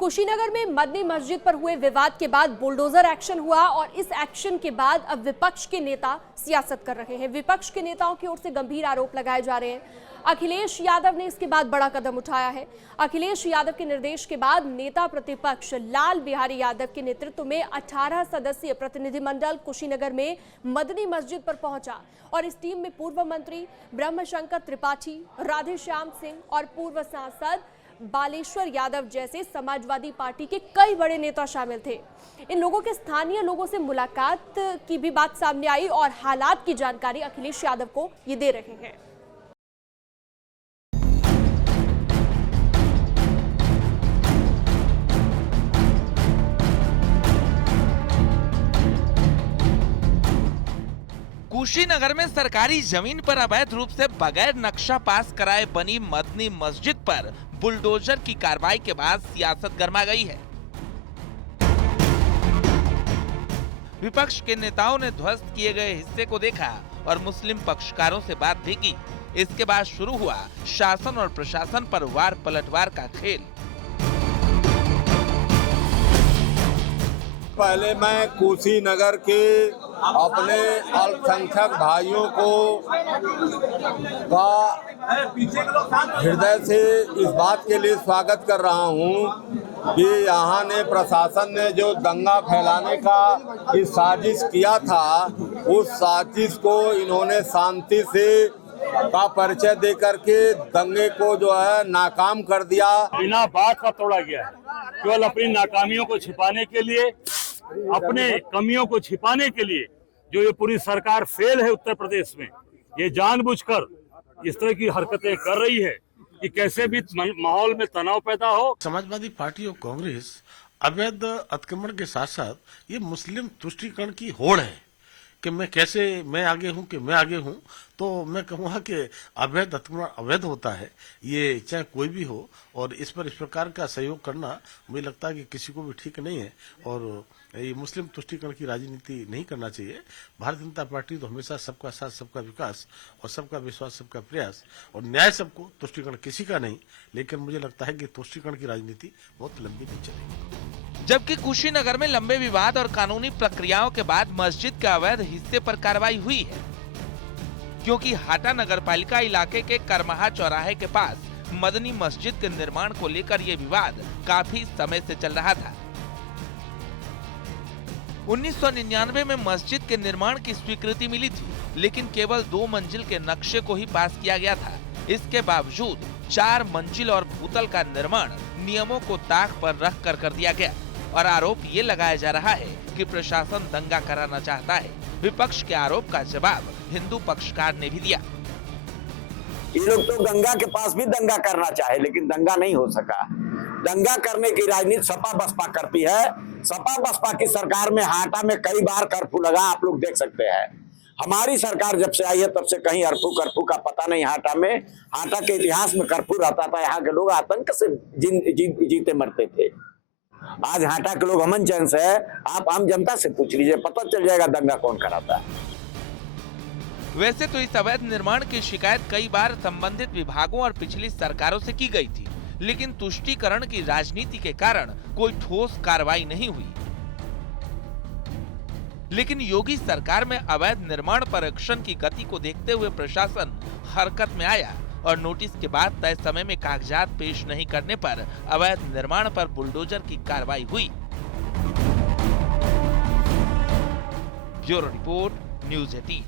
कुशीनगर में मदनी मस्जिद पर हुए विवाद के बाद बुलडोजर एक्शन हुआ और इस एक्शन के बाद अब विपक्ष के नेता सियासत कर रहे हैं। विपक्ष के नेताओं की ओर से गंभीर आरोप लगाए जा रहे हैं। अखिलेश यादव ने इसके बाद बड़ा कदम उठाया है। अखिलेश यादव के निर्देश के बाद नेता प्रतिपक्ष लाल बिहारी यादव के नेतृत्व में 18 सदस्यीय प्रतिनिधिमंडल कुशीनगर में मदनी मस्जिद पर पहुंचा और इस टीम में पूर्व मंत्री ब्रह्मशंकर त्रिपाठी, राधेश्याम सिंह और पूर्व सांसद बालेश्वर यादव जैसे समाजवादी पार्टी के कई बड़े नेता शामिल थे। इन लोगों के स्थानीय लोगों से मुलाकात की भी बात सामने आई और हालात की जानकारी अखिलेश यादव को ये दे रहे हैं। कुशीनगर में सरकारी जमीन पर अवैध रूप से बगैर नक्शा पास कराए बनी मदनी मस्जिद पर बुलडोजर की कार्रवाई के बाद सियासत गर्मा गई है। विपक्ष के नेताओं ने ध्वस्त किए गए हिस्से को देखा और मुस्लिम पक्षकारों से बात भी की। इसके बाद शुरू हुआ शासन और प्रशासन पर वार पलटवार का खेल। पहले मैं कुशीनगर के अपने अल्पसंख्यक भाइयों को हृदय से इस बात के लिए स्वागत कर रहा हूं कि यहाँ ने प्रशासन ने जो दंगा फैलाने का इस साजिश किया था, उस साजिश को इन्होंने शांति से का परिचय दे करके दंगे को जो है नाकाम कर दिया। बिना बात का तोड़ा गया है, केवल अपनी नाकामियों को छिपाने के लिए, अपने कमियों को छिपाने के लिए जो ये पूरी सरकार फेल है उत्तर प्रदेश में, ये जानबूझकर इस तरह की हरकतें कर रही है कि कैसे भी माहौल में तनाव पैदा हो। समाजवादी पार्टी और कांग्रेस अवैध अतिक्रमण के साथ साथ ये मुस्लिम तुष्टीकरण की होड़ है कि मैं आगे हूं, तो मैं कहूँगा कि अवैध अतिक्रमण अवैध होता है, ये चाहे कोई भी हो, और इस प्रकार का सहयोग करना मुझे लगता है कि किसी को भी ठीक नहीं है और ये मुस्लिम तुष्टीकरण की राजनीति नहीं करना चाहिए। भारतीय जनता पार्टी तो हमेशा सबका साथ, सबका विकास और सबका विश्वास, सबका प्रयास और न्याय सबको, तुष्टीकरण किसी का नहीं, लेकिन मुझे लगता है कि तुष्टीकरण की राजनीति बहुत लंबी नहीं चलेगी। जबकि कुशीनगर में लंबे विवाद और कानूनी प्रक्रियाओं के बाद मस्जिद के अवैध हिस्से पर कार्रवाई हुई है, क्योंकि हाटा नगर पालिका इलाके के करमहा चौराहे के पास मदनी मस्जिद के निर्माण को लेकर ये विवाद काफी समय से चल रहा था। 1999 में मस्जिद के निर्माण की स्वीकृति मिली थी, लेकिन केवल 2 मंजिल के नक्शे को ही पास किया गया था। इसके बावजूद 4 मंजिल और भूतल का निर्माण नियमों को ताक पर रख कर दिया गया और आरोप ये लगाया जा रहा है कि प्रशासन दंगा कराना चाहता है। विपक्ष के आरोप का जवाब हिंदू पक्षकार ने भी दिया। ये लोग तो गंगा के पास भी दंगा करना चाहे, लेकिन दंगा नहीं हो सका। दंगा करने की राजनीति सपा बसपा करती है। सपा बसपा की सरकार में हाटा में कई बार कर्फ्यू लगा, आप लोग देख सकते हैं। हमारी सरकार जब से आई है तब से कहीं कर्फ्यू का पता नहीं। हाटा में, हाटा के इतिहास में कर्फ्यू रहता था, यहाँ के लोग आतंक से जीते मरते थे। आज हाटा के लोग अमन चैन से है। आप आम जनता से पूछ लीजिए, पता चल जाएगा दंगा कौन कराता है। वैसे तो इस अवैध निर्माण की शिकायत कई बार संबंधित विभागों और पिछली सरकारों से की गई थी, लेकिन तुष्टीकरण की राजनीति के कारण कोई ठोस कार्रवाई नहीं हुई। लेकिन योगी सरकार में अवैध निर्माण पर एक्शन की गति को देखते हुए प्रशासन हरकत में आया और नोटिस के बाद तय समय में कागजात पेश नहीं करने पर अवैध निर्माण पर बुलडोजर की कार्रवाई हुई। Bureau report, news 18।